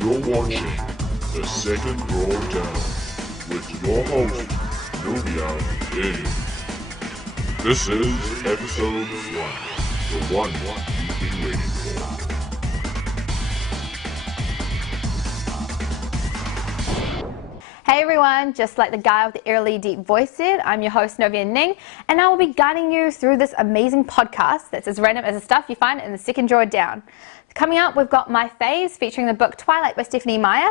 You're watching The Second Drawdown with your host, Novia Ng. This is episode 1, the one you've been waiting for. Hey everyone, just like the guy with the eerily deep voice said, I'm your host Novia Ng, and I will be guiding you through this amazing podcast that's as random as the stuff you find in the second drawer down. Coming up, we've got My Faves featuring the book Twilight by Stephenie Meyer.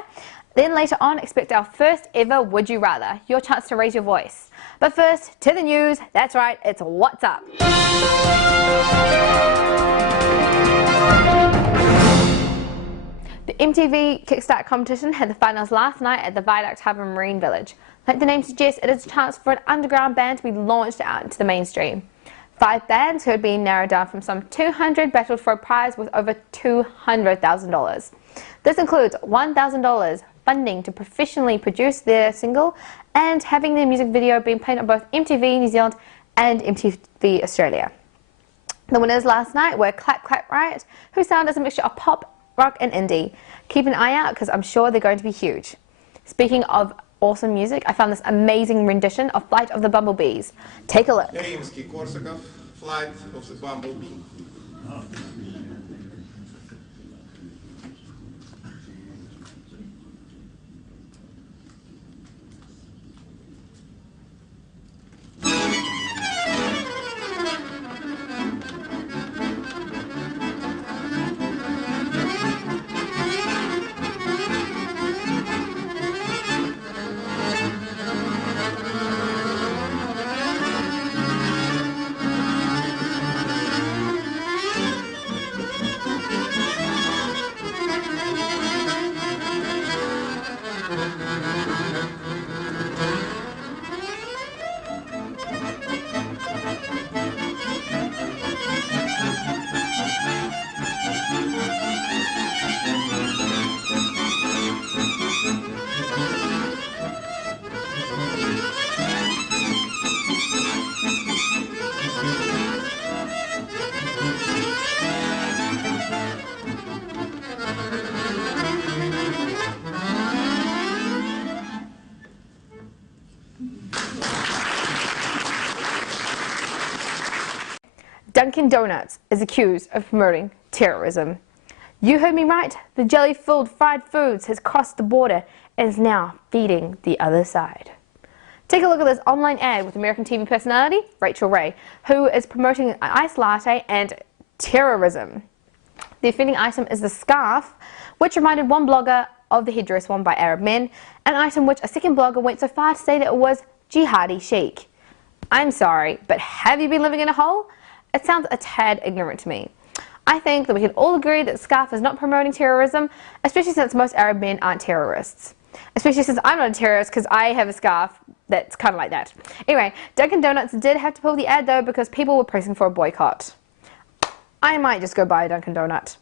Then later on, expect our first ever Would You Rather, your chance to raise your voice. But first, to the news. That's right, it's What's Up. The MTV Kickstart competition had the finals last night at the Viaduct Harbour Marine Village. Like the name suggests, it is a chance for an underground band to be launched out into the mainstream. 5 bands who had been narrowed down from some 200 battled for a prize worth over $200,000. This includes $1,000 funding to professionally produce their single and having their music video being played on both MTV New Zealand and MTV Australia. The winners last night were Clap Riot, who sound as a mixture of pop, rock and indie. Keep an eye out because I'm sure they're going to be huge. Speaking of awesome music, I found this amazing rendition of Flight of the Bumblebees. Take a look. Rimsky-Korsakov, Flight of the Bumblebee. Dunkin Donuts is accused of promoting terrorism. You heard me right. The jelly-filled fried foods has crossed the border and is now feeding the other side. Take a look at this online ad with American TV personality Rachel Ray, who is promoting an iced latte and terrorism. The offending item is the scarf, which reminded one blogger of the headdress worn by Arab men, an item which a second blogger went so far to say that it was jihadi chic. I'm sorry, but have you been living in a hole? It sounds a tad ignorant to me. I think that we can all agree that the scarf is not promoting terrorism, especially since most Arab men aren't terrorists. Especially since I'm not a terrorist because I have a scarf that's kind of like that. Anyway, Dunkin Donuts did have to pull the ad though because people were pressing for a boycott. I might just go buy a Dunkin Donut.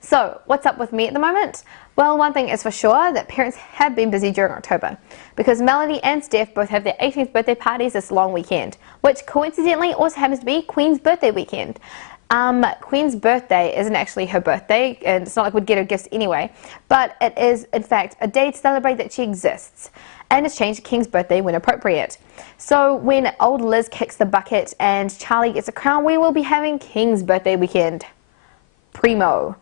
So, what's up with me at the moment? Well, one thing is for sure, that parents have been busy during October, because Melody and Steph both have their 18th birthday parties this long weekend, which coincidentally also happens to be Queen's birthday weekend. Queen's birthday isn't actually her birthday, and it's not like we'd get her gifts anyway, but it is, in fact, a day to celebrate that she exists, and it's changed to King's birthday when appropriate. So when old Liz kicks the bucket and Charlie gets a crown, we will be having King's birthday weekend. Primo.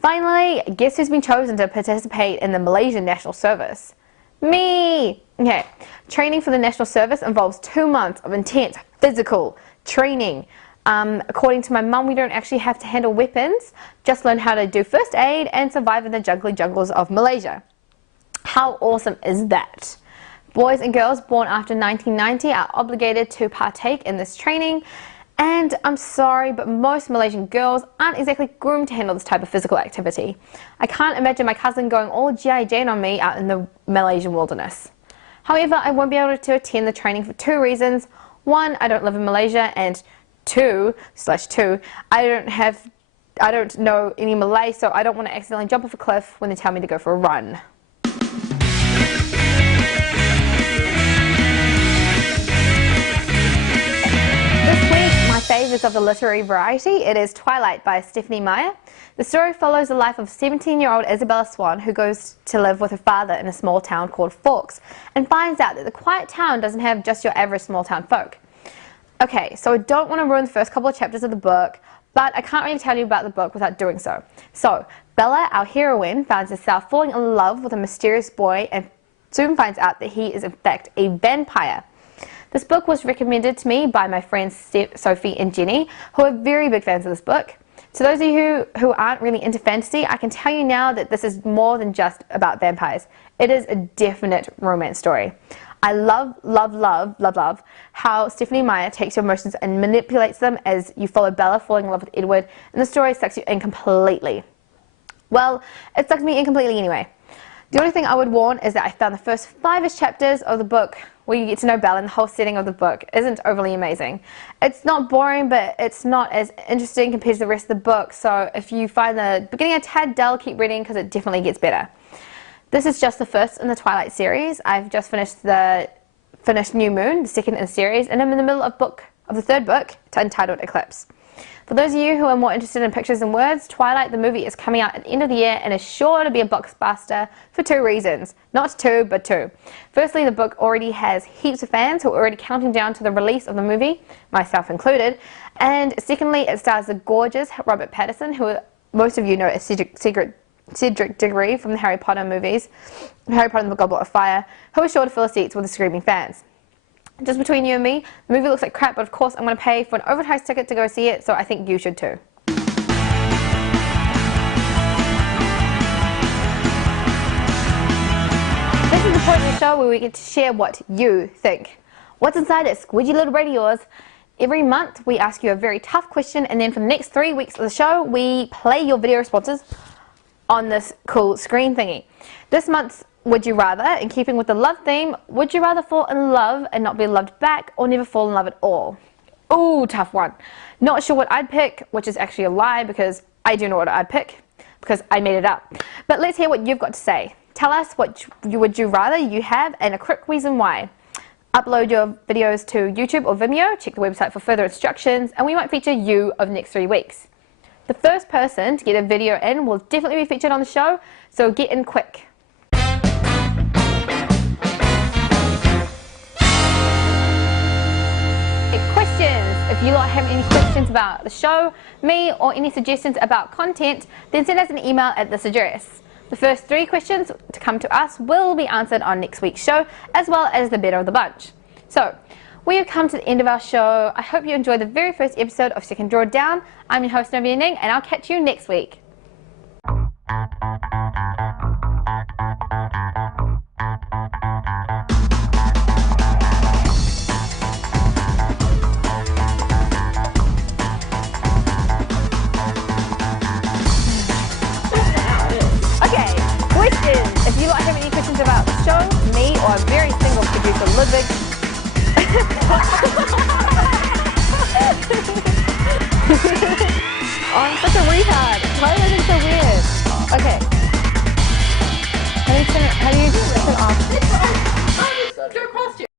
Finally, guess who's been chosen to participate in the Malaysian National Service? Me! Okay, training for the National Service involves 2 months of intense physical training. According to my mum, we don't actually have to handle weapons, just learn how to do first aid and survive in the jungly jungles of Malaysia. How awesome is that? Boys and girls born after 1990 are obligated to partake in this training, and I'm sorry, but most Malaysian girls aren't exactly groomed to handle this type of physical activity. I can't imagine my cousin going all G.I. Jane on me out in the Malaysian wilderness. However, I won't be able to attend the training for 2 reasons. 1, I don't live in Malaysia, and 2, I don't know any Malay, so I don't want to accidentally jump off a cliff when they tell me to go for a run. This week, my fave is of the literary variety. It is Twilight by Stephenie Meyer. The story follows the life of 17-year-old Isabella Swan, who goes to live with her father in a small town called Forks, and finds out that the quiet town doesn't have just your average small town folk. Okay, so I don't want to ruin the first couple of chapters of the book, but I can't really tell you about the book without doing so. So, Bella, our heroine, finds herself falling in love with a mysterious boy and soon finds out that he is in fact a vampire. This book was recommended to me by my friends Sophie and Jenny, who are very big fans of this book. To those of you who aren't really into fantasy, I can tell you now that this is more than just about vampires. It is a definite romance story. I love how Stephenie Meyer takes your emotions and manipulates them as you follow Bella falling in love with Edward, and the story sucks you in completely. Well, it sucked me in completely anyway. The only thing I would warn is that I found the first 5-ish chapters of the book where you get to know Bella, and the whole setting of the book isn't overly amazing. It's not boring, but it's not as interesting compared to the rest of the book, so if you find the beginning a tad dull, keep reading because it definitely gets better. This is just the first in the Twilight series. I've just finished New Moon, the second in the series, and I'm in the middle of the third book, entitled Eclipse. For those of you who are more interested in pictures and words, Twilight the movie is coming out at the end of the year and is sure to be a blockbuster for 2 reasons. Not 2, but 2. Firstly, the book already has heaps of fans who are already counting down to the release of the movie, myself included. And secondly, it stars the gorgeous Robert Pattinson, who most of you know as Cedric Diggory from the Harry Potter movies, Harry Potter and the Goblet of Fire, who is sure to fill the seats with the screaming fans. Just between you and me, the movie looks like crap, but of course I'm going to pay for an overpriced ticket to go see it, so I think you should too. This is the point of the show where we get to share what you think. What's inside this squidgy little brain of yours? Every month we ask you a very tough question, and then for the next 3 weeks of the show we play your video responses on this cool screen thingy. This month's Would You Rather, in keeping with the love theme, would you rather fall in love and not be loved back, or never fall in love at all? Ooh, tough one. Not sure what I'd pick, which is actually a lie because I do know what I'd pick, because I made it up. But let's hear what you've got to say. Tell us what would you rather you have and a quick reason why. Upload your videos to YouTube or Vimeo, check the website for further instructions, and we might feature you over the next 3 weeks. The first person to get a video in will definitely be featured on the show, so get in quick. If you lot have any questions about the show, me, or any suggestions about content, then send us an email at this address. The first 3 questions to come to us will be answered on next week's show, as well as the better of the bunch. So, we have come to the end of our show. I hope you enjoyed the very first episode of Second Draw Down. I'm your host, Novia Ng, and I'll catch you next week. If you have any questions about the show, me, or a very single producer, Ludwig. Oh, I'm such a retard. Why is it so weird? Okay. How do you turn off?